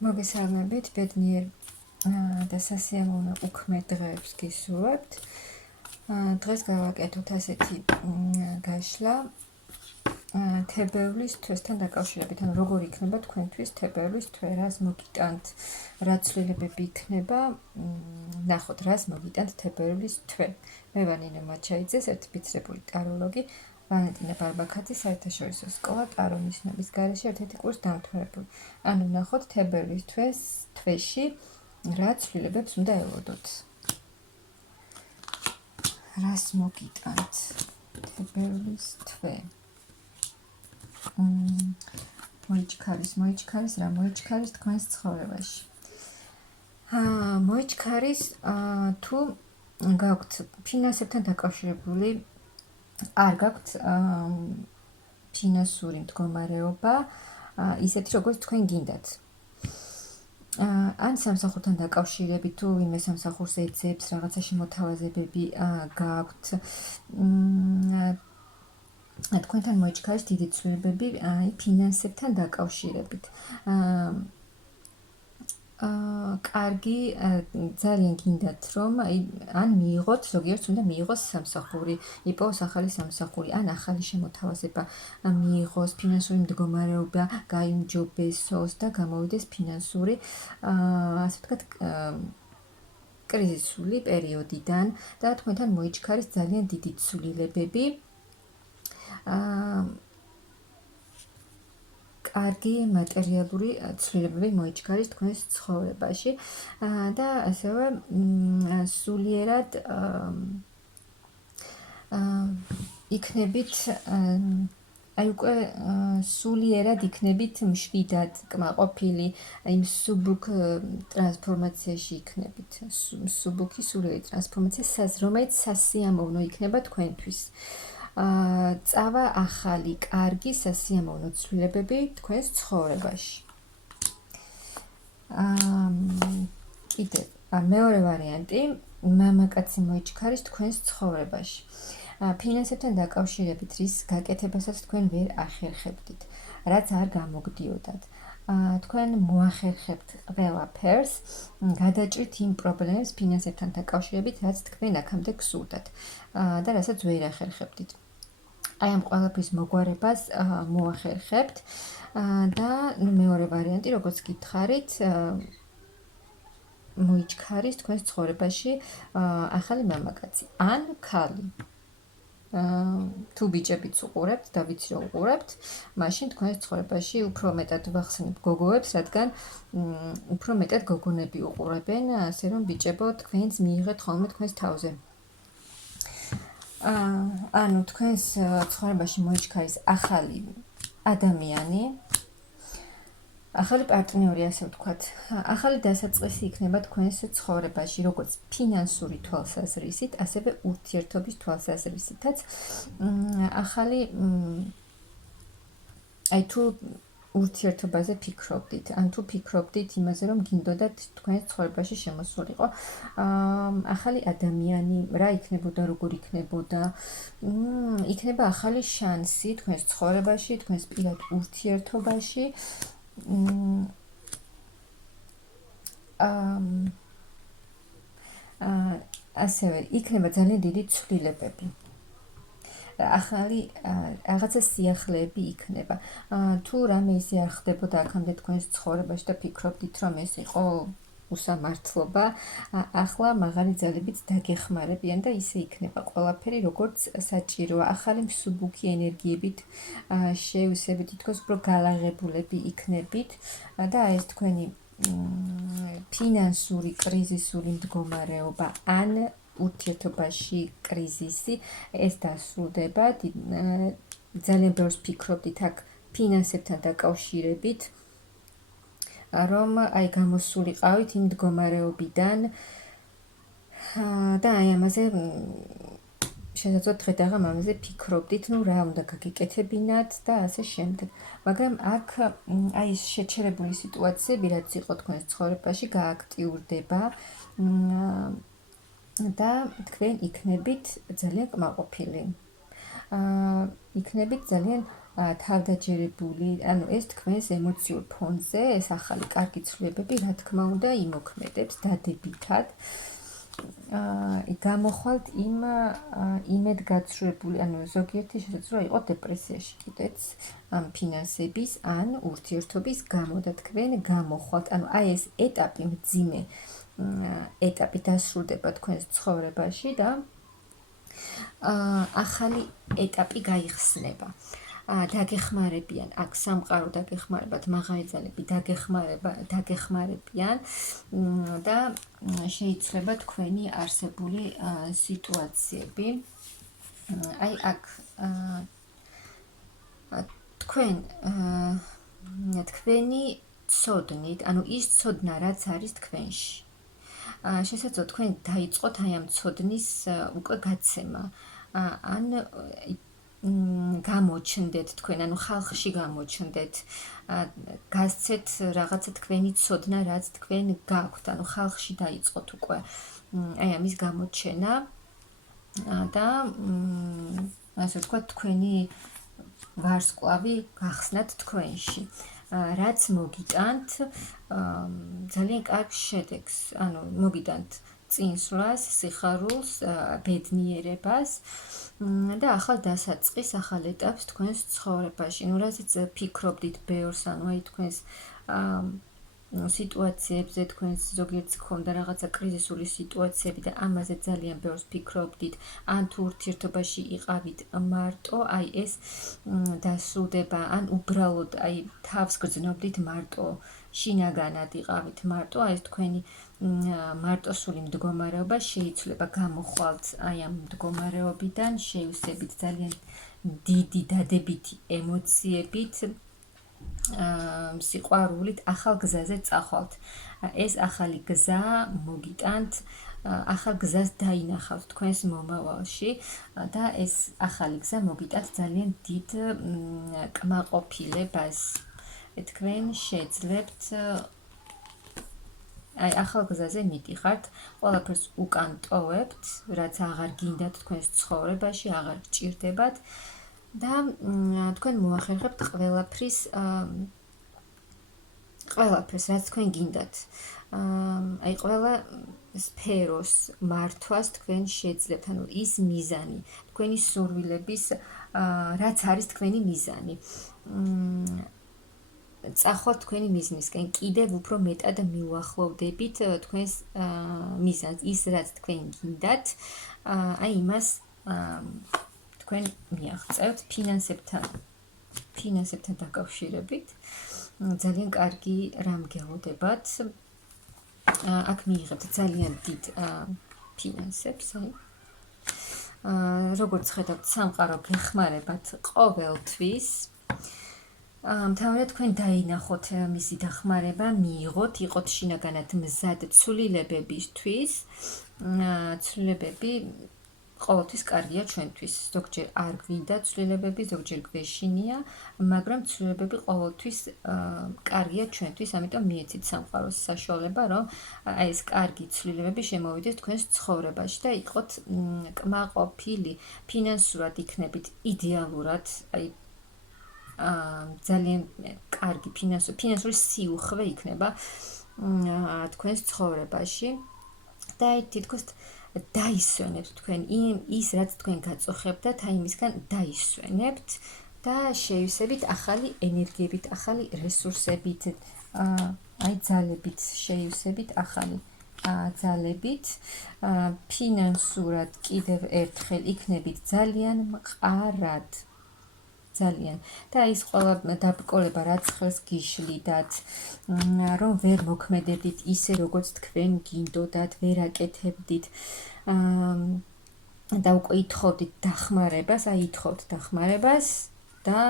მოგესალმებით, ბედნიერ და სასიამოვნო უქმე დღეებს გისურვებთ. დღეს გავაკეთოთ ასეთი გაშლა თებერვლის თვესთან დაკავშირებით. ანუ როგორ იქნება თქვენთვის თებერვლის თვე, რას მოგიტანთ, რა ცვლილებები იქნება, ნახოთ, რას მოგიტანთ თებერვლის თვე. მე ვარ ნინო მაჩაიძე, სერტიფიცირებული ტაროლოგი, ვალენტინა ბარბაქაძის საერთაშორისო სკოლა ტარონიშნების გარეშე ერთ-ერთი კურსს დამთავრებული. ანუ ნახოთ თებერვლის თვეში რა ცვლილებებს უნდა ელოდოთ. რას მოგიტანთ თებერვლის თვე? მოიჩქარის რა მოიჩქარის თქვენს ცხოვრებაში. მოიჩქარის თუ გაქვთ ფინანსებთან დაკავშირებული არ გაქვთ ფინანსური მდგომარეობა ისეთი როგორც თქვენ გინდათ. ან სამსახურთან დაკავშირებით თუ ვინმე სამსახურს ეძებს, რაღაცა შემოთავაზებები გაქვთ. თქვენთან მოიჩქარის დიდი ცვლილებები ფინანსებთან დაკავშირებით. კარგი, ძალიან გინდათ რომ ან მიიღოთ, ზოგიერთს უნდა მიიღოს სამსახური, იპოვოს ახალი სამსახური, ან ახალი შემოთავაზება მიიღოს, ფინანსური მდგომარეობა გაიმჯობესოს და გამოვიდეს ფინანსური, ასე ვთქვათ, კრიზისული პერიოდიდან და თქვენთან მოიჩქარის ძალიან დიდი ცვლილებები. კარგი მატერიალური ცვლილებები მოიჩქარის თქვენს ცხოვრებაში და ასევე სულიერად იქნებით უკვე სულიერად იქნებით მშვიდად კმაყოფილი იმ სუბუქ ტრანსფორმაციაში იქნებით. სუბუქი სულიერი ტრანსფორმაცია, რომელიც სასიამოვნო იქნება თქვენთვის. წავა ახალი, კარგი, სასიამოვნო ცვლილებები თქვენს ცხოვრებაში. კიდევ მეორე ვარიანტი, მამაკაცი მოიჩქარის თქვენს ცხოვრებაში. ფინანსებთან დაკავშირებით რის გაკეთებასაც თქვენ ვერ ახერხებდით, რაც არ გამოგდიოდათ. თქვენ მოახერხებთ ყველაფერს, გადაჭრით იმ პრობლემებს ფინანსებთან დაკავშირებით, რაც თქვენ აქამდე გსურდათ და რასაც ვერ ახერხებდით. აი ამ ყველაფრის მოგვარებას მოახერხებთ და მეორე ვარიანტი, როგორც გითხარით, მოიჩქარის თქვენს ცხოვრებაში ახალი მამაკაცი ან ქალი. თუ ბიჭებიც უყურებთ და ვიცი რომ უყურებთ, მაშინ თქვენს ცხოვრებაში უფრო მეტად ვახსენებ გოგოებს, რადგან უფრო მეტად გოგონები უყურებენ, ასე რომ ბიჭებო თქვენს მიიღეთ ხოლმე თქვენს თავზე. ანუ თქვენს ცხოვრებაში მოიჩქარის ახალი ადამიანი, ახალი პარტნიორი, ასე ვთქვათ. ახალი დასაწყისი იქნება თქვენს ცხოვრებაში, როგორც ფინანსური თვალსაზრისით, ასევე ურთიერთობის თვალსაზრისითაც. ახალი აი თუ ურთიერთობაზე ფიქრობდით, ან თუ ფიქრობდით იმაზე, რომ გინდოდათ თქვენს ცხოვრებაში შემოსულიყო ახალი ადამიანი, რა იქნებოდა, როგორ იქნებოდა, იქნება ახალი შანსი თქვენს ცხოვრებაში, თქვენს პირად ურთიერთობაში. ასევე იქნება ძალიან დიდი ცვლილებები. ახალი რაღაცა სიახლეები იქნება. თუ რამე ისე არ ხდებოდა აქამდე თქვენს ცხოვრებაში და ფიქრობდით, რომ ეს იყო უსამართლობა, ახლა მაღალი ძალებით დაგეხმარებიან და ისე იქნება ყველაფერი, როგორც საჭიროა. ახალი მსუბუქი ენერგიებით შევსებით, თითქოს უფრო გალაღებულები იქნებით და ეს თქვენი ფინანსური კრიზისული მდგომარეობა ან ურთიერთობაში კრიზისი ეს დასრულდება. ძალიან ბევრს ფიქრობდით აქ ფინანსებთან დაკავშირებით, რომ აი გამოსულიყავით იმ მდგომარეობიდან და აი ამაზე შესაძლოა დღე-დაღამ ამაზე ფიქრობდით, ნუ რა უნდა გაგიკეთებინათ და ასე შემდეგ. მაგრამ აქ აი ეს შეჩერებული სიტუაციები, რაც იყო თქვენს ცხოვრებაში, გააქტიურდება და თქვენ იქნებით ძალიან კმაყოფილი. იქნებით ძალიან თავდაჯერებული, ანუ ეს თქვენს ემოციურ ფონზე, ეს ახალი კარგი ცვლილებები, რა თქმა უნდა, იმოქმედებს დადებითად. გამოხვალთ იმ იმედგაცრუებული, ანუ ზოგიერთი შესაძლოა იყოს დეპრესიაში კიდეც ამ ფინანსების ან ურთიერთობის გამო და თქვენ გამოხვალთ, ანუ აი ეს ეტაპი მძიმე ეტაპი დასრულდება თქვენს ცხოვრებაში და ახალი ეტაპი გაიხსნება. დაგეხმარებიან, აქ სამყარო დაგეხმარებათ, მაღალი ძალები დაგეხმარებიან და შეიძლება თქვენი არსებული სიტუაციები. აი აქ თქვენი ცოდნით, ანუ ის ცოდნა, რაც არის თქვენში. შესაძლოა თქვენ დაიწყოთ აი ამ ცოდნის უკვე გაცემა. ან გამოჩნდეთ თქვენ, ანუ ხალხში გამოჩნდეთ, გასცეთ რაღაცა თქვენი ცოდნა, რაც თქვენ გაქვთ, ანუ ხალხში დაიწყოთ უკვე აი ამის გამოჩენა და ასე ვთქვათ, თქვენი ვარსკვლავი გახსნათ თქვენში. რაც მოგიტანთ ძალიან კარგ შედეგს, ანუ მოგიტანთ წინსვლას, სიხარულს, ბედნიერებას და ახალ დასაწყის, ახალ ეტაპს თქვენს ცხოვრებაში. ნუ რაზეც ფიქრობდით ბევრს, ანუ აი თქვენს სიტუაციებზე, თქვენს ზოგიერთს ქონდა რაღაცა კრიზისული სიტუაციები და ამაზე ძალიან ბევრს ფიქრობდით, ან თუ ურთიერთობაში იყავით მარტო, აი ეს დასრულდება, ან უბრალოდ აი თავს გრძნობდით მარტო, შინაგანად იყავით მარტო, აი ეს თქვენი მარტოსული მდგომარეობა შეიძლება გამოხვალთ აი ამ მდგომარეობიდან, შეივსებით ძალიან დიდი დადებითი ემოციებით, სიყვარულით ახალ გზაზე წახვალთ. ეს ახალი გზა მოგიტანთ, ახალ გზას დაინახავთ თქვენს მომავალში და ეს ახალი გზა მოგიტანთ ძალიან დიდ კმაყოფილებას. თქვენ შეძლებთ აი ახალ გზაზე მიდიხართ, ყველაფერს უკან ტოვებთ, რაც აღარ გინდათ თქვენს ცხოვრებაში, აღარ გჭირდებათ და თქვენ მოახერხებთ ყველაფერს, რაც თქვენ გინდათ. აი ყველა სფეროს მართვას თქვენ შეძლებთ, ანუ ის მიზანი, თქვენი სურვილების, რაც არის თქვენი მიზანი. წახვალთ თქვენი მიზნისკენ, კიდევ უფრო მეტად მიუახლოვდებით თქვენს მიზანს, ის რაც თქვენ გინდათ, აი იმას თქვენ მიაღწევთ ფინანსებთან დაკავშირებით. ძალიან კარგი რამ გელოდებათ. აქ მიიღებთ ძალიან დიდ ფინანსებს, როგორც ხედავთ, სამყარო გეხმარებათ ყოველთვის. მთავარია თქვენ დაინახოთ მისი დახმარება, მიიღოთ, იყოთ შინაგანად მზად ცვლილებებისთვის. ცვლილებები ყოველთვის კარგია ჩვენთვის. ზოგჯერ არ გვინდა ცვლილებები, ზოგჯერ გვეშინია, მაგრამ ცვლილებები ყოველთვის კარგია ჩვენთვის, ამიტომ მიეცით სამყაროს საშუალება, რომ აი ეს კარგი ცვლილებები შემოვიდეს თქვენს ცხოვრებაში და იყოთ კმაყოფილი, ფინანსურად იქნებით იდეალურად, აი ძალიან კარგი ფინანსური სიუხვე იქნება თქვენს ცხოვრებაში და აი თითქოს დაისვენებთ თქვენ ის რაც თქვენ გაწუხებდათ, აი იმისგან დაისვენებთ და შეივსებით ახალი ენერგიებით, ახალი რესურსებით, აი ძალებით შეივსებით ახალი ძალებით, ფინანსურად კიდევ ერთხელ იქნებით ძალიან მყარად. ძალიან და ის ყველა დაბრკოლება, რაც ხელს გიშლიდათ, რომ ვერ მოქმედებდით ისე, როგორც თქვენ გინდოდათ, ვერ აკეთებდით და უკვე ითხოვდით დახმარებას, აი ითხოვთ დახმარებას და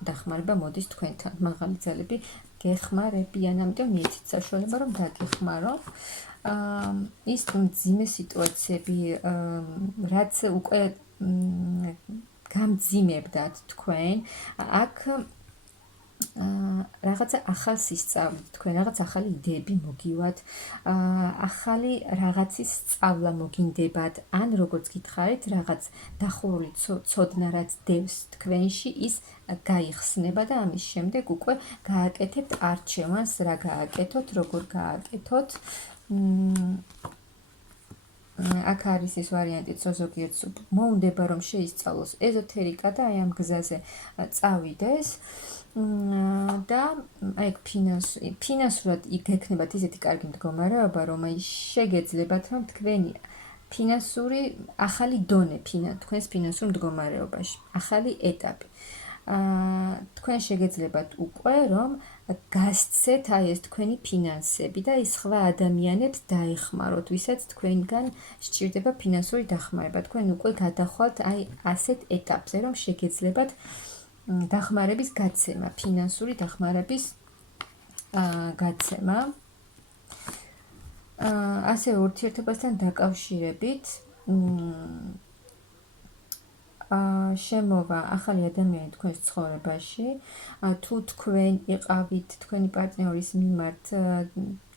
დახმარება მოდის თქვენთან. მაღალი ძალები გეხმარებიან, ამიტომ მიეცით საშუალება, რომ დაგეხმაროთ. ის მძიმე სიტუაციები, რაც უკვე გამძიმებდათ თქვენ, აქ რაღაცა ახალს ისწავლით, თქვენ რაღაც ახალი იდეები მოგივათ, ახალი რაღაცის სწავლა მოგინდებათ, ან როგორც გითხარით, რაღაც დახურული ცოდნა რაც დევს თქვენში, ის გაიხსნება და ამის შემდეგ უკვე გააკეთებთ არჩევანს, რა გააკეთოთ, როგორ გააკეთოთ. აქ არის ის ვარიანტიც, რომ ზოგიერთს მოუნდება რომ შეისწავლოს ეზოთერიკა და აი ამ გზაზე წავიდეს. და აი ფინანსურად გექნებათ ისეთი კარგი მდგომარეობა, რომ აი შეგეძლებათ, რომ თქვენი ფინანსური ახალი დონე თქვენს ფინანსურ მდგომარეობაში, ახალი ეტაპი. თქვენ შეგეძლებათ უკვე, რომ გასცეთ აი ეს თქვენი ფინანსები და ის სხვა ადამიანებს დაეხმაროთ, ვისაც თქვენგან სჭირდება ფინანსური დახმარება. თქვენ უკვე გადახვალთ აი ასეთ ეტაპზე, რომ შეგეძლებათ დახმარების გაცემა, ფინანსური დახმარების გაცემა. ასევე ურთიერთობასთან დაკავშირებით შემოვა ახალი ადამიანი თქვენს ცხოვრებაში, თუ თქვენ იყავით თქვენი პარტნიორის მიმართ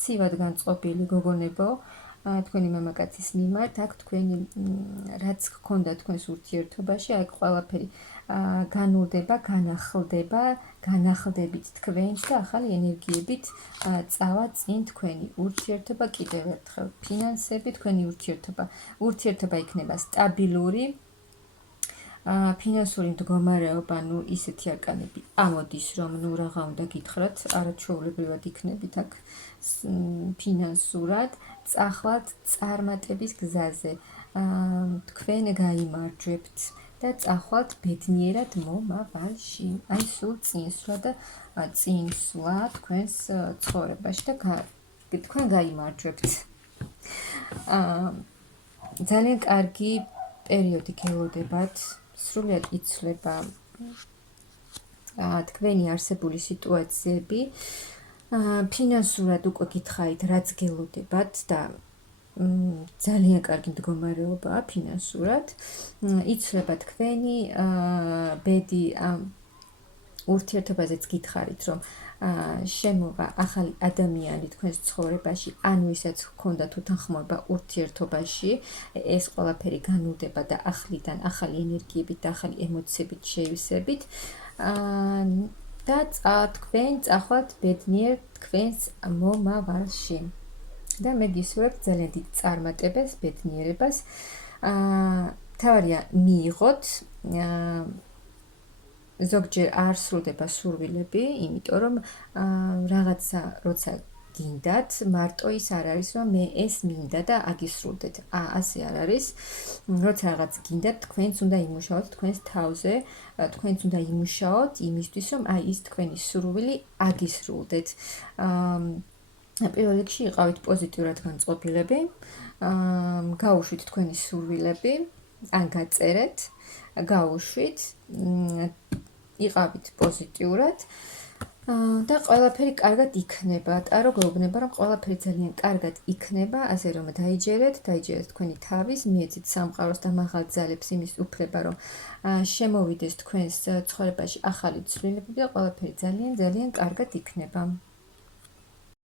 ცივად განწყობილი გოგონებო, თქვენი მამაკაცის მიმართ, აქ თქვენი რაც გქონდა თქვენს ურთიერთობაში, აქ ყველაფერი განულდება, განახლდებით თქვენს და ახალი ენერგიებით წავა წინ თქვენი ურთიერთობა კიდევ ერთხელ. ფინანსები, თქვენი ურთიერთობა იქნება სტაბილური, ფინანსური მდგომარეობა, ისეთი არკანები ამოდის, რომ რაღა უნდა გითხრათ, არაჩვეულებრივად იქნებით აქ ფინანსურად, წახვალთ წარმატების გზაზე, თქვენ გაიმარჯვებთ და წახვალთ ბედნიერად მომავალში. აი სულ წინსვლა და წინსვლა თქვენს ცხოვრებაში და თქვენ გაიმარჯვებთ. ძალიან კარგი პერიოდი გელოდებათ, სრულად იცვლება თქვენი არსებული სიტუაციები, ფინანსურად უკვე გითხარით, რაც გელოდებათ და ძალიან კარგი მდგომარეობაა ფინანსურად, იცვლება თქვენი ბედი ურთიერთობაზეც გითხარით, რომ შემოვა ახალი ადამიანი თქვენს ცხოვრებაში, ან ვისაც ჰქონდათ უთანხმოება ურთიერთობაში, ეს ყველაფერი განულდება და ახლიდან ახალი ენერგიებით და ახალი ემოციებით შეივსებით და თქვენ წახვალთ ბედნიერ თქვენს მომავალში. და მე გისურვებთ ძალიან დიდ წარმატებას, ბედნიერებას. თავარია მიიღოთ, ზოგჯერ არ სრულდება სურვილები, იმიტომ რომ რაღაცა როცა გინდათ, მარტო ის არ არის, რომ მე ეს მინდა და აგისრულდეთ. ასე არ არის. როცა რაღაც გინდათ, თქვენც უნდა იმუშაოთ თქვენს თავზე, თქვენც უნდა იმუშაოთ იმისთვის, რომ აი ის თქვენი სურვილი აგისრულდეთ. პირველ რიგში იყავით პოზიტიურად განწყობილები, გაუშვით თქვენი სურვილები, ან გაწერეთ, გაუშვით, იყავით პოზიტიურად და ყველაფერი კარგად იქნება. ტარო გვეუბნება, რომ ყველაფერი ძალიან კარგად იქნება, ასე რომ დაიჯერეთ თქვენი თავის, მიეცით სამყაროს და მაღალ ძალებს იმის უფლება, რომ შემოვიდეს თქვენს ცხოვრებაში ახალი ცვლილებები და ყველაფერი ძალიან კარგად იქნება.